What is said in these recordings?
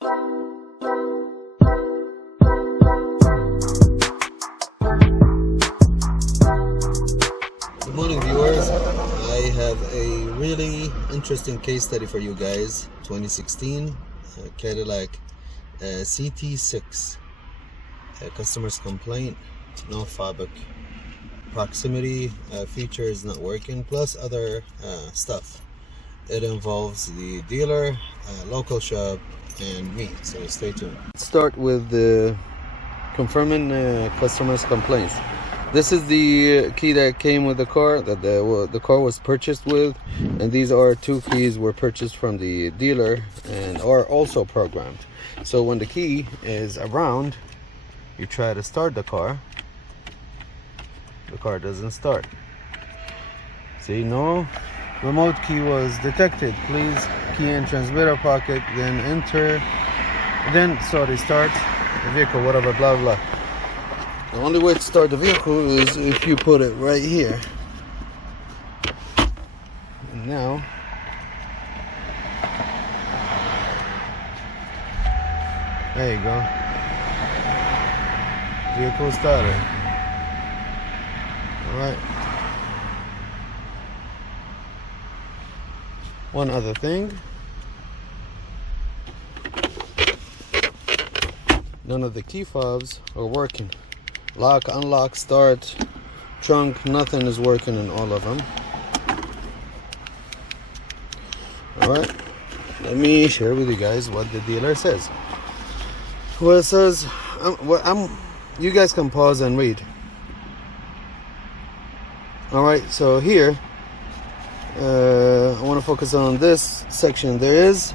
Good morning, viewers. I have a really interesting case study for you guys. 2016 Cadillac CT6. Customer's complaint: no fabric proximity feature is not working, plus other stuff. It involves the dealer, local shop, and me. So stay tuned. Let's start with the confirming customer's complaints. This is the key that came with the car, that the car was purchased with, and these are two keys were purchased from the dealer and are also programmed. So when the key is around, you try to start the car doesn't start. See, no remote key was detected. Please key in transmitter pocket, then enter, start the vehicle, whatever, blah blah. The only way to start the vehicle is if you put it right here. And now, there you go. Vehicle started. Alright. One other thing. None of the key fobs are working. Lock, unlock, start, trunk, nothing is working in all of them. Alright, let me share with you guys what the dealer says. Well, it says, you guys can pause and read. Alright, so here, I want to focus on this section. There is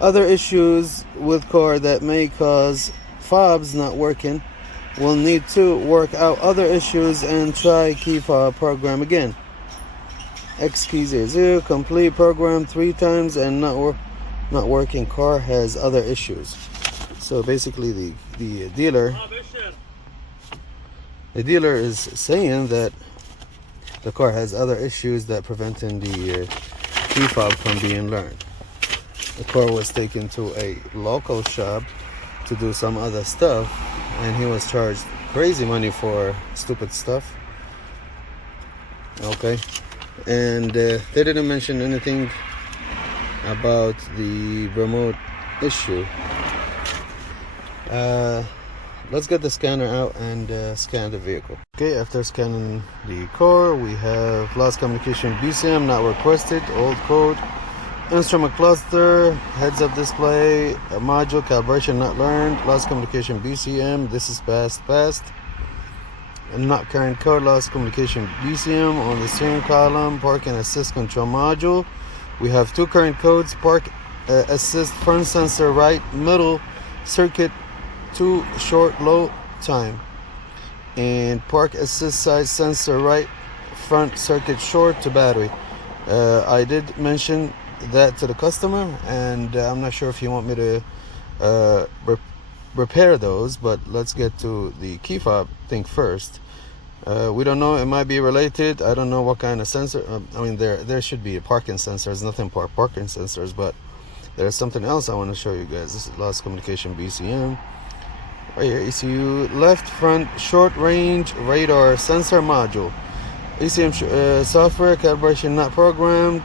other issues with car that may cause fobs not working. We'll need to work out other issues and try key fob program again. X key 00, complete program 3 times and not working. Car has other issues. So basically the dealer is saying that the car has other issues that preventing the key fob from being learned. The car was taken to a local shop to do some other stuff, and he was charged crazy money for stupid stuff. Okay, and they didn't mention anything about the remote issue. Let's get the scanner out and scan the vehicle. Okay, after scanning the car, we have lost communication BCM not requested, old code, instrument cluster, heads-up display, a module calibration not learned, lost communication BCM, this is passed, and not current code, lost communication BCM on the steering column, park and assist control module. We have 2 current codes: park assist front sensor right, middle circuit 2 short low time, and park assist side sensor right, front circuit short to battery. I did mention that to the customer, and I'm not sure if you want me to repair those, but let's get to the key fob thing first. We don't know, it might be related. I don't know what kind of sensor. I mean, there should be parking sensors, nothing parking sensors, but there's something else I want to show you guys. This is lost communication BCM right here. ECU left front short range radar sensor module, ECM software calibration not programmed,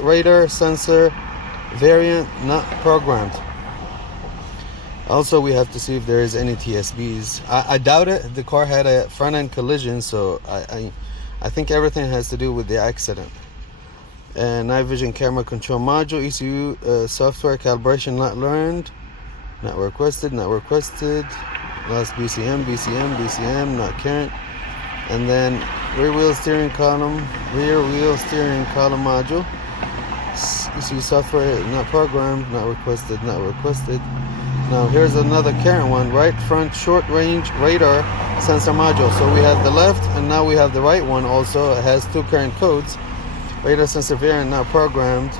radar sensor variant not programmed. Also, we have to see if there is any TSBs. I doubt it. The car had a front end collision, so I think everything has to do with the accident. And night vision camera control module, ECU software calibration not learned, not requested. Lost BCM not current. And then rear wheel steering column module, ECU software not programmed, not requested. Now here's another current one, right front short range radar sensor module. So we have the left, and now we have the right one also. It has 2 current codes. Radar sensor variant not programmed.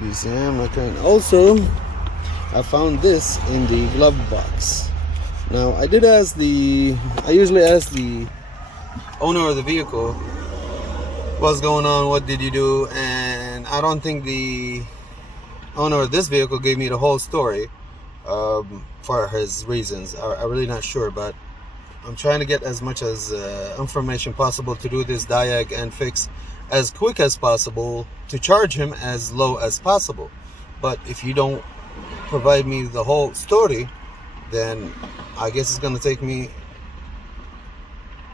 BCM not current. Also, I found this in the glove box. Now I usually ask the owner of the vehicle, what's going on, what did you do? And I don't think the owner of this vehicle gave me the whole story for his reasons. I'm really not sure, but I'm trying to get as much as information possible to do this diag and fix as quick as possible to charge him as low as possible. But if you don't provide me the whole story, then I guess it's gonna take me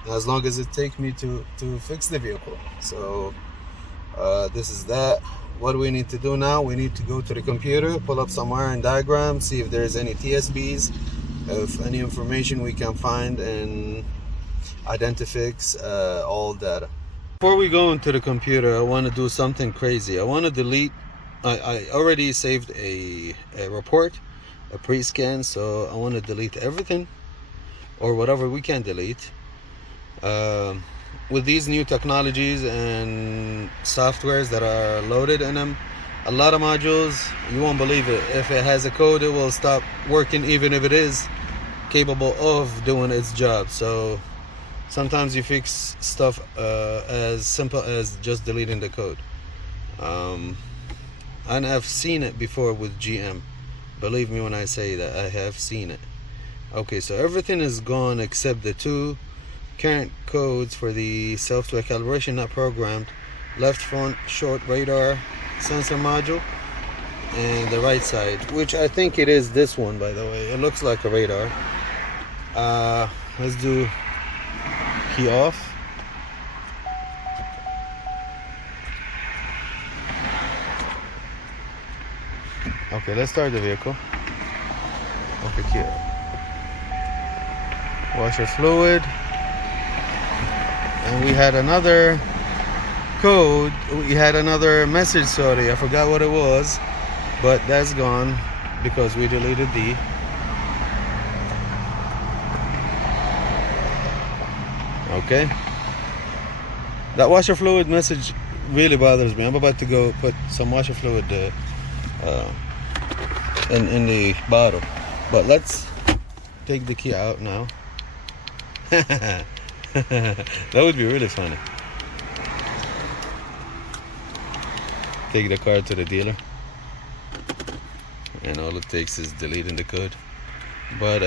as long as it takes me to fix the vehicle. So this is that. What do we need to do now? We need to go to the computer, pull up some wiring diagrams, see if there's any TSBs, if any information we can find, and identify all data. Before we go into the computer, I want to do something crazy. I want to delete. I already saved a report, a pre-scan, so I want to delete everything or whatever we can delete. With these new technologies and softwares that are loaded in them, a lot of modules, you won't believe it. If it has a code, it will stop working even if it is capable of doing its job. So sometimes you fix stuff as simple as just deleting the code. And I've seen it before with GM. Believe me when I say that, I have seen it. Okay, so everything is gone except the two current codes for the software calibration not programmed: left front short radar sensor module, and the right side, which I think it is this one, by the way. It looks like a radar. Let's do key off. Okay, let's start the vehicle. Okay, key off. Washer fluid. And we had another code, we had another message, sorry, I forgot what it was, but that's gone because we deleted the. Okay, that washer fluid message really bothers me. I'm about to go put some washer fluid in the bottle, but let's take the key out now. That would be really funny. Take the car to the dealer, and all it takes is deleting the code. But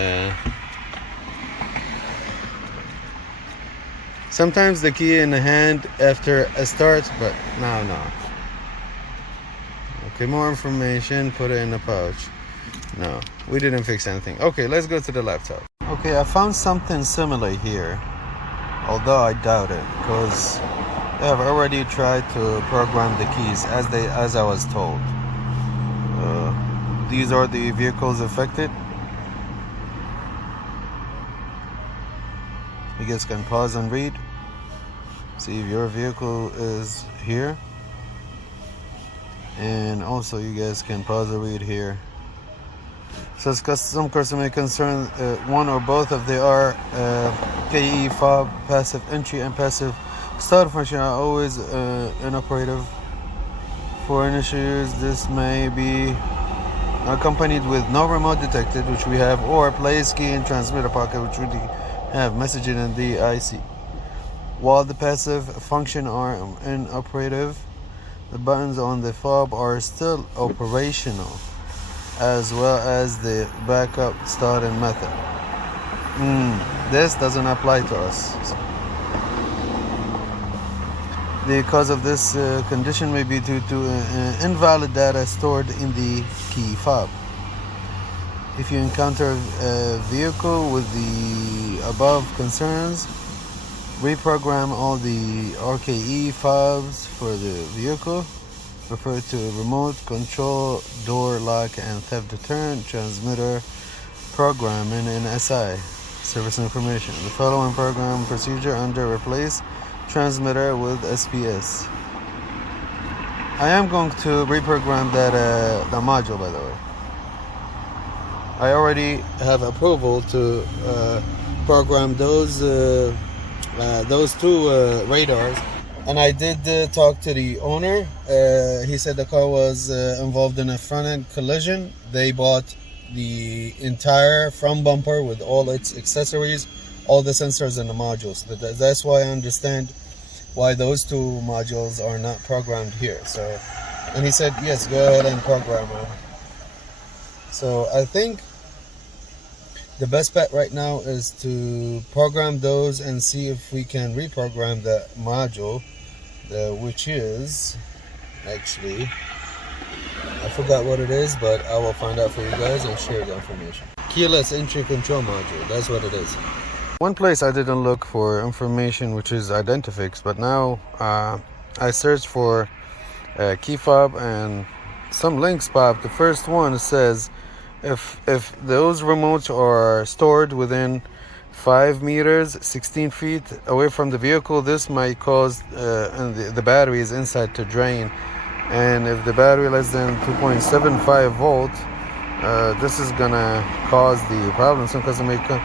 sometimes the key in the hand after a start, but no. Okay, more information, put it in the pouch. No, we didn't fix anything. Okay, let's go to the laptop. Okay, I found something similar here, although I doubt it, because they have already tried to program the keys as I was told. These are the vehicles affected. You guys can pause and read. See if your vehicle is here. And also you guys can pause and read here. Says some customer concern one or both of the RKE fob passive entry and passive start function are always inoperative. For initial use, this may be accompanied with no remote detected, which we have, or place key in transmitter pocket, which we have, messaging in the IC. While the passive function are inoperative, the buttons on the fob are still operational, as well as the backup starting method. This doesn't apply to us. The cause of this condition may be due to invalid data stored in the key fob. If you encounter a vehicle with the above concerns, reprogram all the RKE fobs for the vehicle. Refer to remote control, door lock, and theft deterrent, transmitter programming in SI service information. The following program procedure under replace transmitter with SPS. I am going to reprogram that the module, by the way. I already have approval to program those two radars, and I did talk to the owner. He said the car was involved in a front-end collision. They bought the entire front bumper with all its accessories, all the sensors and the modules. That's why I understand why those two modules are not programmed here. So And he said, yes, go ahead and program it. So I think the best bet right now is to program those and see if we can reprogram the module, which is actually, I forgot what it is, but I will find out for you guys and share the information. Keyless entry control module, that's what it is. One place I didn't look for information, which is Identifix, but now I searched for key fob and some links pop. The first one says if those remotes are stored within 5 meters 16 feet away from the vehicle, this might cause and the battery is inside to drain, and if the battery less than 2.75 volt, this is gonna cause the problem. Some customer may come,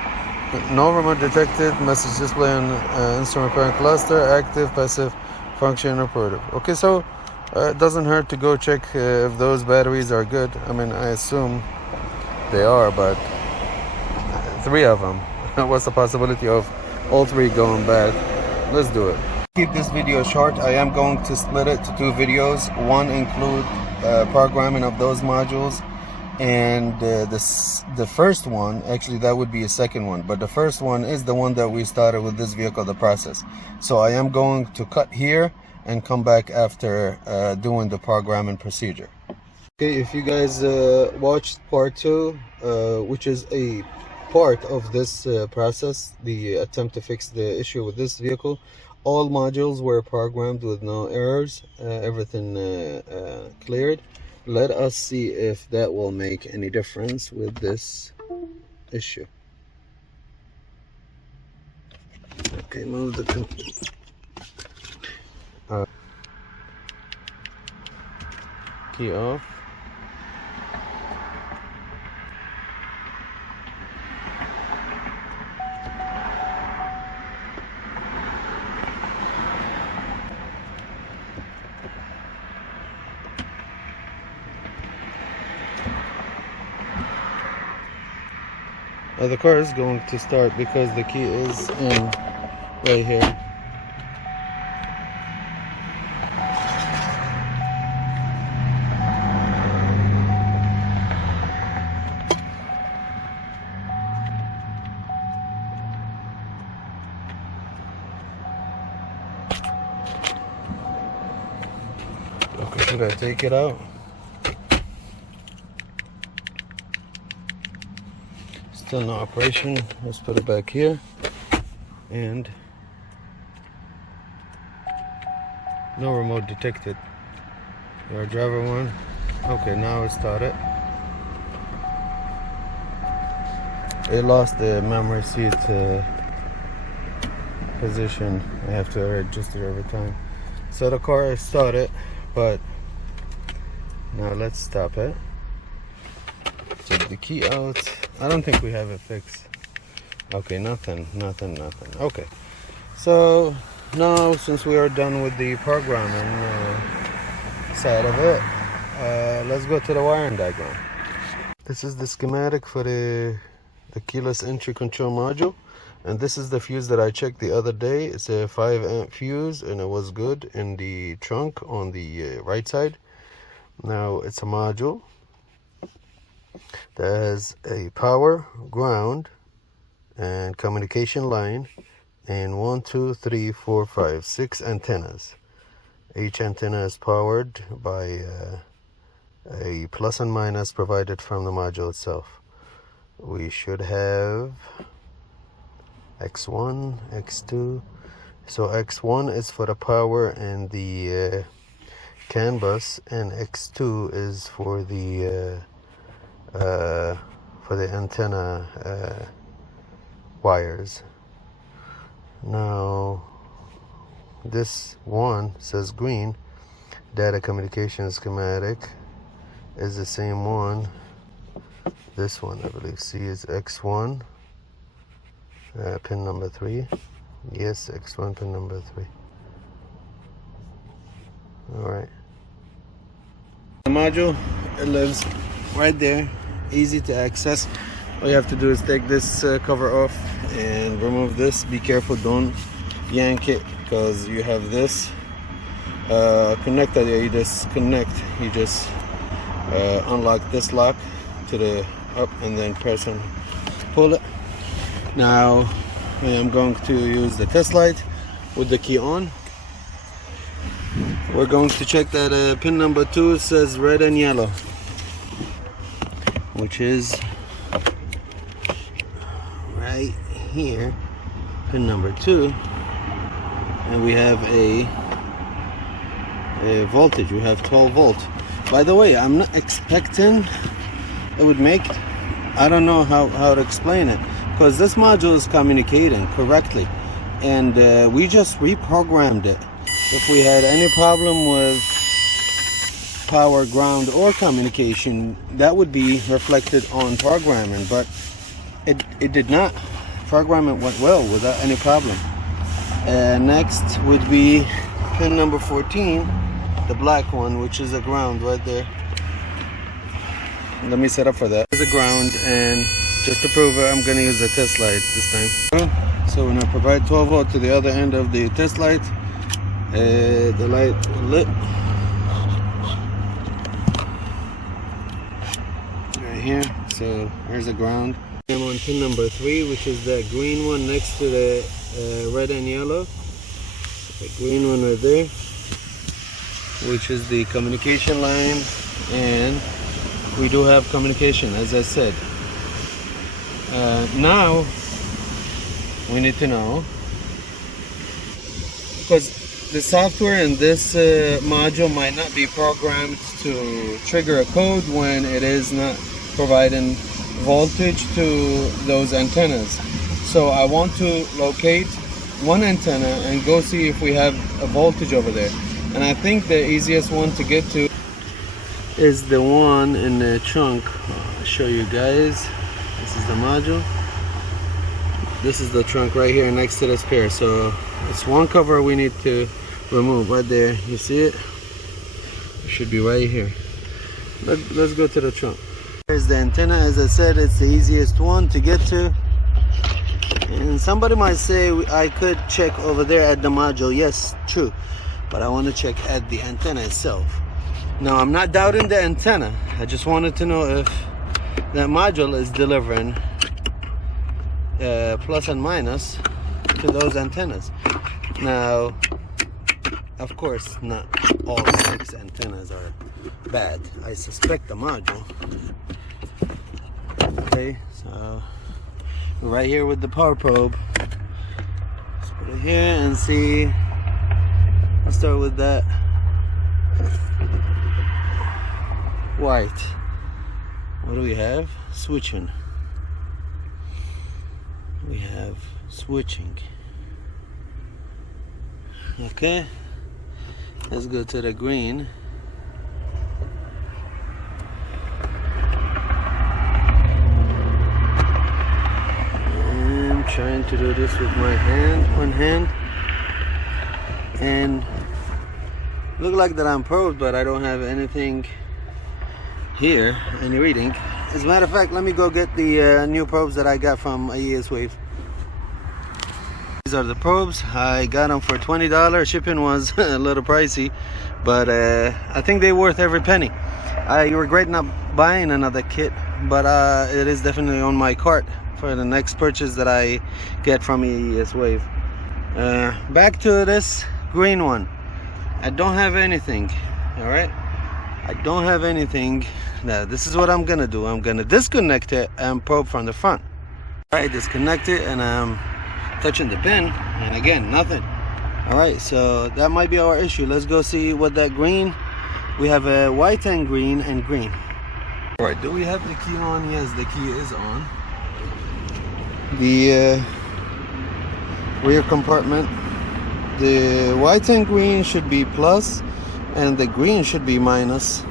no remote detected, message display on instrument parent cluster, active, passive, function, operative. Okay, so it doesn't hurt to go check if those batteries are good. I mean, I assume they are, but 3 of them. What's the possibility of all 3 going bad? Let's do it. Keep this video short. I am going to split it to 2 videos. One include programming of those modules, and the first one, actually that would be a second one, but the first one is the one that we started with this vehicle, the process. So I am going to cut here and come back after doing the programming procedure. Okay, if you guys watched part 2, which is a part of this process, the attempt to fix the issue with this vehicle, all modules were programmed with no errors, everything cleared. Let us see if that will make any difference with this issue. Okay, move the key off. The car is going to start because the key is in right here. Okay, I'm gonna take it out. Still no operation. Let's put it back here, and no remote detected. Your driver one. Okay, now it started. It lost the memory seat position. I have to adjust it every time. So the car is started, but now let's stop it. Take the key out. I don't think we have it fixed. Okay, nothing. Okay, so now since we are done with the programming side of it, let's go to the wiring diagram. This is the schematic for the keyless entry control module, and this is the fuse that I checked the other day. It's a 5 amp fuse, and it was good in the trunk on the right side. Now it's a module that has a power, ground, and communication line, and 1, 2, 3, 4, 5, 6 antennas. Each antenna is powered by a plus and minus provided from the module itself. We should have X1, X2. So X1 is for the power and the CAN bus, and X2 is for the antenna wires. Now this one says green. Data communication schematic is the same one. This one, I believe, C is X1, pin number 3. Yes, X1, pin number 3. All right. The module, it lives right there, easy to access. All you have to do is take this cover off and remove this. Be careful, don't yank it, because you have this connector there. You just unlock this lock to the up and then press and pull it. Now I am going to use the test light with the key on. We're going to check that pin number 2 says red and yellow, which is right here, pin number 2, and we have a voltage. We have 12 volt. By the way, I'm not expecting it would make, I don't know how to explain it, because this module is communicating correctly, and we just reprogrammed it. If we had any problem with power, ground, or communication, that would be reflected on programming, but it did not. Programming went well without any problem. Next would be pin number 14, the black one, which is a ground right there. Let me set up for that. There's a ground, and just to prove it, I'm going to use the test light this time. So we're going to provide 12 volt to the other end of the test light. The light lit right here. So here's the ground. I'm on pin number 3, which is that green one next to the red and yellow. The green one right there, which is the communication line, and we do have communication, as I said. Now we need to know, because the software in this module might not be programmed to trigger a code when it is not providing voltage to those antennas. So I want to locate one antenna and go see if we have a voltage over there. And I think the easiest one to get to is the one in the trunk. I'll show you guys. This is the module. This is the trunk right here next to this pair. So it's one cover we need to remove right there. You see it? It should be right here. Let's go to the trunk. Here's the antenna. As I said, it's the easiest one to get to. And somebody might say I could check over there at the module. Yes, true. But I want to check at the antenna itself. Now, I'm not doubting the antenna. I just wanted to know if that module is delivering plus and minus to those antennas. Now, of course, not all 6 antennas are bad. I suspect the module. Okay, so right here with the power probe. Let's put it here and see. Let's start with that white. What do we have? Switching. We have switching. Okay, let's go to the green. I'm trying to do this with my hand, one hand, and look like that I'm probed, but I don't have anything here, any reading. As a matter of fact, let me go get the new probes that I got from AES Wave. These are the probes. I got them for $20. Shipping was a little pricey, but I think they're worth every penny. I regret not buying another kit, but it is definitely on my cart for the next purchase that I get from AES Wave. Back to this green one. I don't have anything. All right, I don't have anything. Now this is what I'm gonna do. I'm gonna disconnect it and probe from the front. All right, disconnect it, and I'm touching the pin, and again, nothing. All right, so that might be our issue. Let's go see what that green. We have a white and green and green. All right, do we have the key on? Yes, the key is on. The rear compartment. The white and green should be plus, and the green should be minus.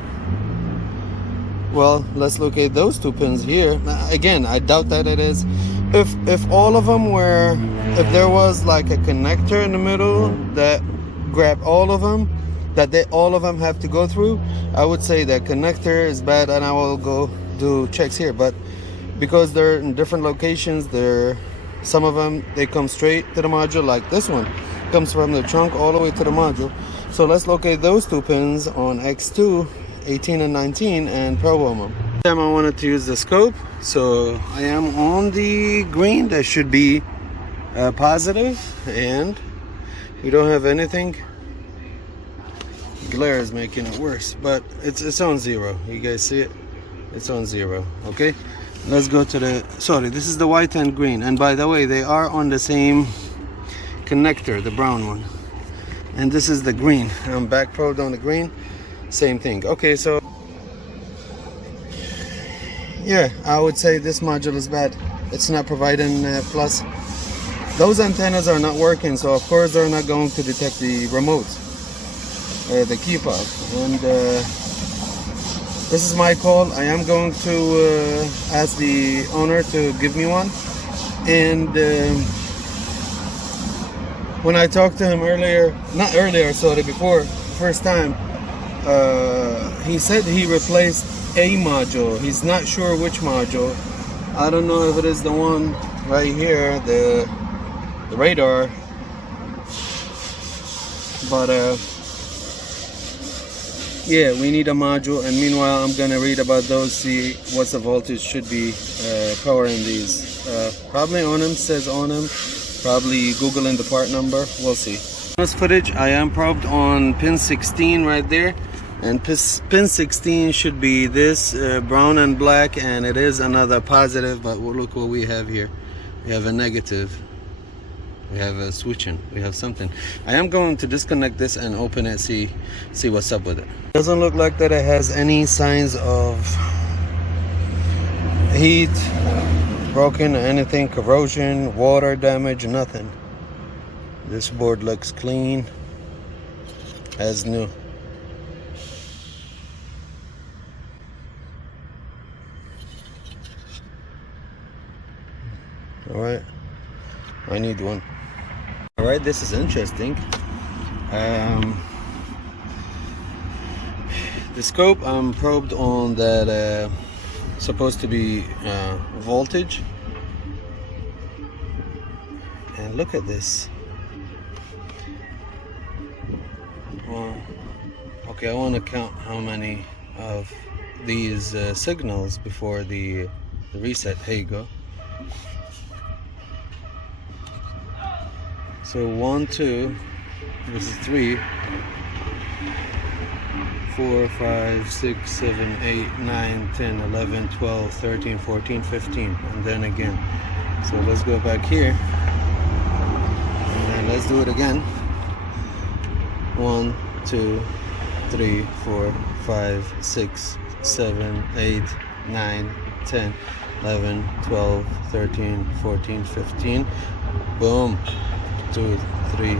Well, let's locate those 2 pins here. Again, I doubt that it is. If all of them were, if there was like a connector in the middle that grabbed all of them, that all of them have to go through, I would say that connector is bad, and I will go do checks here. But because they're in different locations, some of them they come straight to the module, like this one comes from the trunk all the way to the module. So let's locate those two pins on X2, 18 and 19, and program them. This time I wanted to use the scope, so I am on the green. That should be positive, and we don't have anything. Glare is making it worse, but it's on 0. You guys see it? It's on 0. Okay, let's go to the, sorry, this is the white and green, and by the way, they are on the same connector, the brown one, and this is the green. I'm back probed on the green, same thing. Okay, so yeah, I would say this module is bad. It's not providing plus. Those antennas are not working, so of course they're not going to detect the remote, the key fob. And this is my call. I am going to ask the owner to give me one. And when I talked to him earlier, not earlier, sorry, before, first time, he said he replaced a module. He's not sure which module. I don't know if it is the one right here, the radar, but yeah, we need a module. And meanwhile, I'm gonna read about those, see what's the voltage should be powering these. Probably on them, says on them. Probably Googling the part number. We'll see. This footage, I am probed on pin 16 right there, and pin 16 should be this brown and black, and it is another positive. But look what we have here. We have a negative. We have a switching. We have something. I am going to disconnect this and open it, see what's up with it. Doesn't look like that it has any signs of heat, broken, anything, corrosion, water damage, nothing. This board looks clean as new. All right, I need one. All right, this is interesting. The scope, I'm probed on that supposed to be voltage, and look at this. Well, okay, I want to count how many of these signals before the reset. Here you go. So 1, 2, this is 3, 4, 5, 6, 7, 8, 9, 10, 11, 12, 13, 14, 15, and then again. So let's go back here, and then let's do it again. 1, 2, 3, 4, 5, 6, 7, 8, 9, 10, 11, 12, 13, 14, 15. Boom. 2, 3,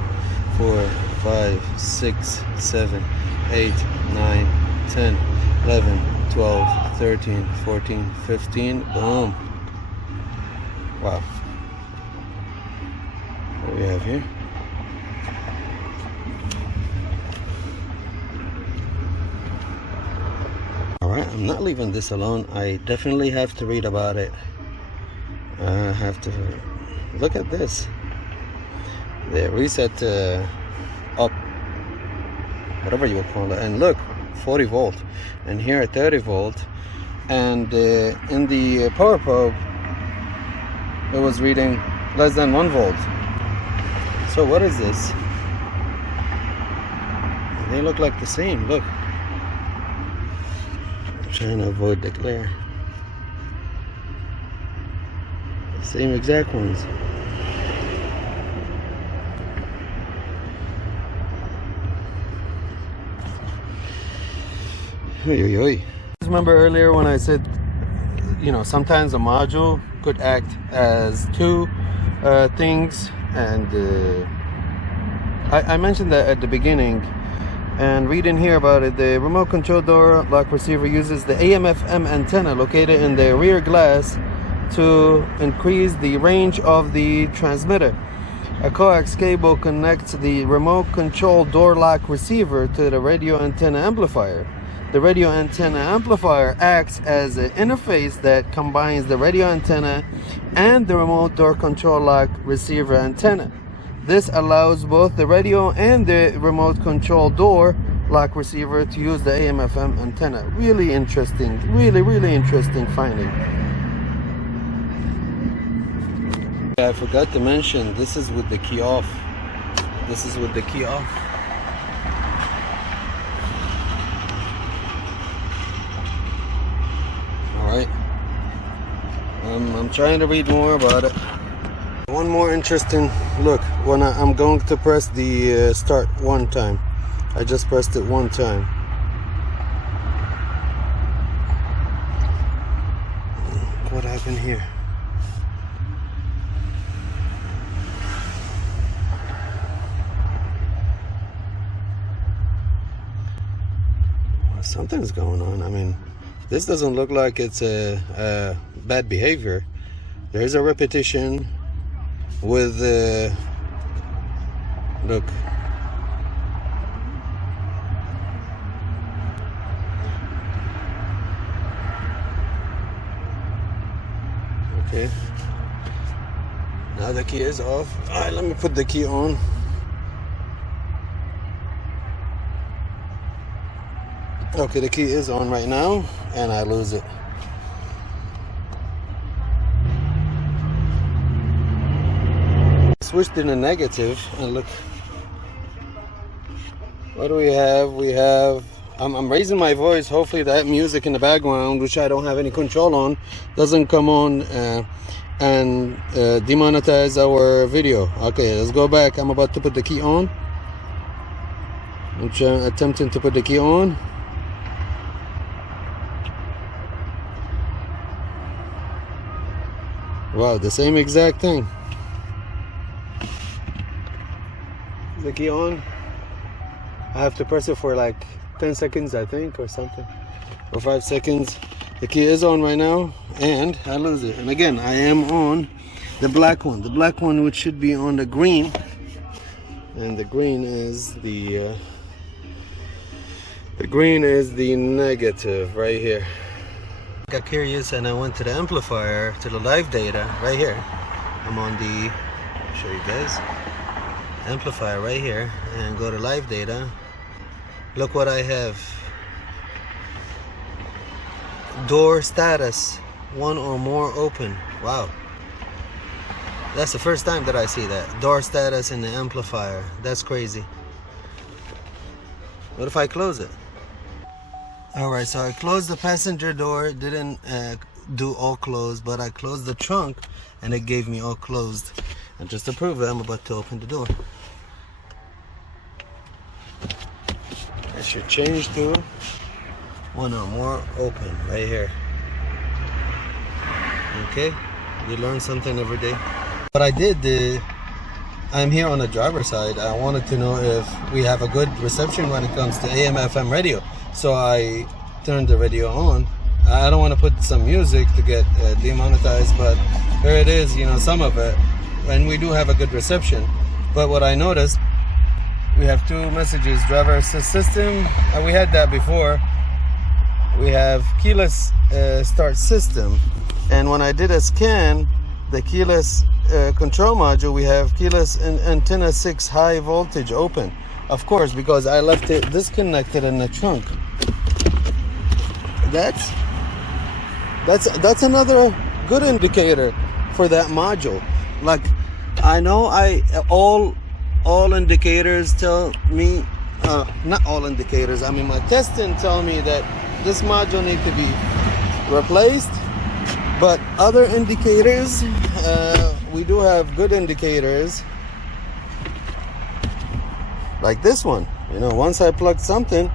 4, 5, 6, 7, 8, 9, 10, 11, 12, 13, 14, 15. Boom. Wow. What do we have here? Alright, I'm not leaving this alone. I definitely have to read about it. I have to look at this. The reset up, whatever you would call it, and look, 40 volt, and here 30 volt, and in the power probe it was reading less than 1 volt. So what is this? They look like the same. Look, I'm trying to avoid the glare. The same exact ones. Remember earlier when I said, you know, sometimes a module could act as two things, and I mentioned that at the beginning, and reading here about it, the remote control door lock receiver uses the AM/FM antenna located in the rear glass to increase the range of the transmitter. A coax cable connects the remote control door lock receiver to the radio antenna amplifier. The radio antenna amplifier acts as an interface that combines the radio antenna and the remote door control lock receiver antenna. This allows both the radio and the remote control door lock receiver to use the AM/FM antenna. Really interesting, really interesting finding. I forgot to mention, this is with the key off. This is with the key off. Alright. I'm trying to read more about it. One more interesting look, when I'm going to press the start one time. I just pressed it one time. What happened here? Something's going on. I mean, this doesn't look like it's a bad behavior. There's a repetition with look. Okay. Now the key is off. All right, let me put the key on. Okay, the key is on right now, and I lose it. Switched in a negative, and look. What do we have? We have, I'm raising my voice. Hopefully that music in the background, which I don't have any control on, doesn't come on and demonetize our video. Okay, let's go back. I'm about to put the key on. I'm attempting to put the key on. Wow, the same exact thing. Is the key on? I have to press it for like 10 seconds, I think, or something, or 5 seconds. The key is on right now, and I lose it. And again, I am on the black one. The black one, which should be on the green, and the green is the negative right here. I got curious and I went to the amplifier, to the live data right here. I'm on the, I'll show you guys, amplifier right here, and go to live data. Look what I have. Door status, one or more open. Wow. That's the first time that I see that. Door status in the amplifier. That's crazy. What if I close it? Alright, so I closed the passenger door, didn't do all closed, but I closed the trunk and it gave me all closed. And just to prove it, I'm about to open the door. I should change to one or more open right here. Okay, you learn something every day. What I did, I'm here on the driver's side. I wanted to know if we have a good reception when it comes to AM/FM radio. So I turned the radio on. I don't want to put some music to get demonetized, but here it is, you know, some of it. And we do have a good reception. But what I noticed, we have two messages: driver assist system, and we had that before. We have keyless start system, and when I did a scan, the keyless control module, we have keyless antenna 6 high voltage open. Of course, because I left it disconnected in the trunk. That's another good indicator for that module. Like, I know all indicators tell me, not all indicators, I mean my testing tell me that this module needs to be replaced, but other indicators, we do have good indicators like this one. You know, once I plugged something,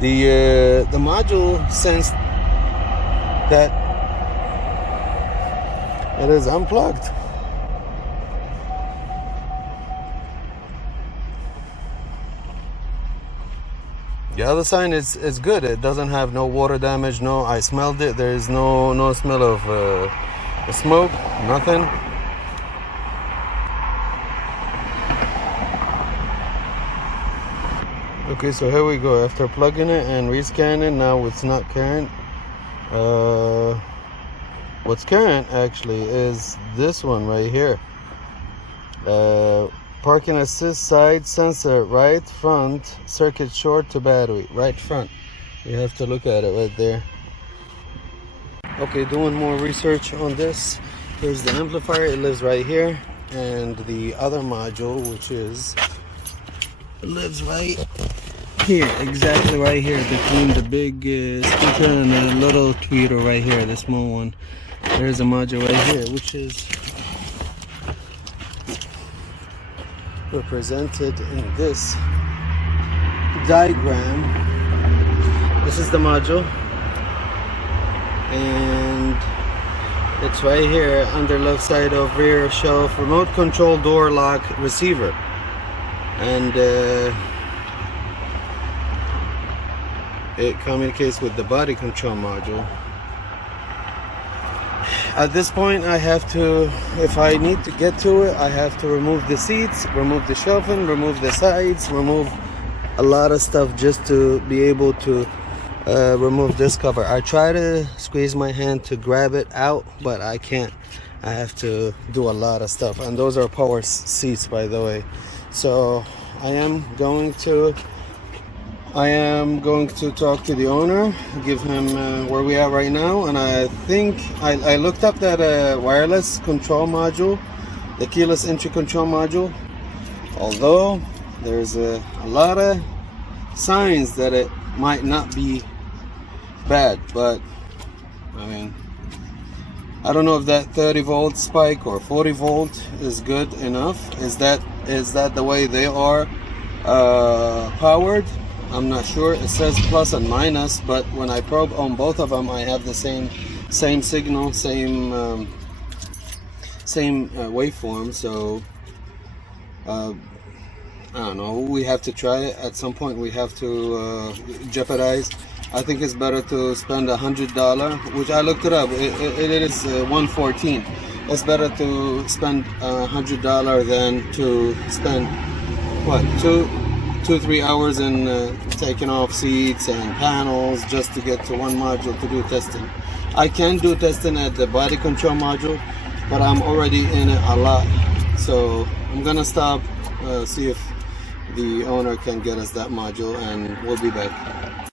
the module sensed that it is unplugged. The other sign is good. It doesn't have no water damage. No, I smelled it. There is no smell of smoke. Nothing. Okay, so here we go. After plugging it and rescanning, now it's not current. What's current actually is this one right here. Parking assist side sensor, right front circuit short to battery, right front. You have to look at it right there. Okay, doing more research on this. Here's the amplifier, it lives right here, and the other module, which lives right here, exactly right here, between the big speaker and the little tweeter right here, the small one. There's a module right here, which is represented in this diagram. This is the module, and it's right here under left side of rear shelf, remote control door lock receiver, and it communicates with the body control module. At this point, I have to, if I need to get to it, I have to remove the seats, remove the shelving, remove the sides, remove a lot of stuff just to be able to remove this cover. I try to squeeze my hand to grab it out, but I can't. I have to do a lot of stuff, and those are power seats, by the way. So I am going to talk to the owner, give him where we are right now, and I think I looked up that wireless control module, the keyless entry control module. Although there's a lot of signs that it might not be bad, but I mean, I don't know if that 30 volt spike or 40 volt is good enough. Is that the way they are powered? I'm not sure. It says plus and minus, but when I probe on both of them, I have the same signal, same waveform. So I don't know. We have to try it at some point. We have to jeopardize. I think it's better to spend $100, which I looked it up. It is $114. It's better to spend $100 than to spend what 2-3 hours in taking off seats and panels just to get to one module to do testing. I can do testing at the body control module, but I'm already in it a lot, so I'm gonna stop, see if the owner can get us that module, and we'll be back.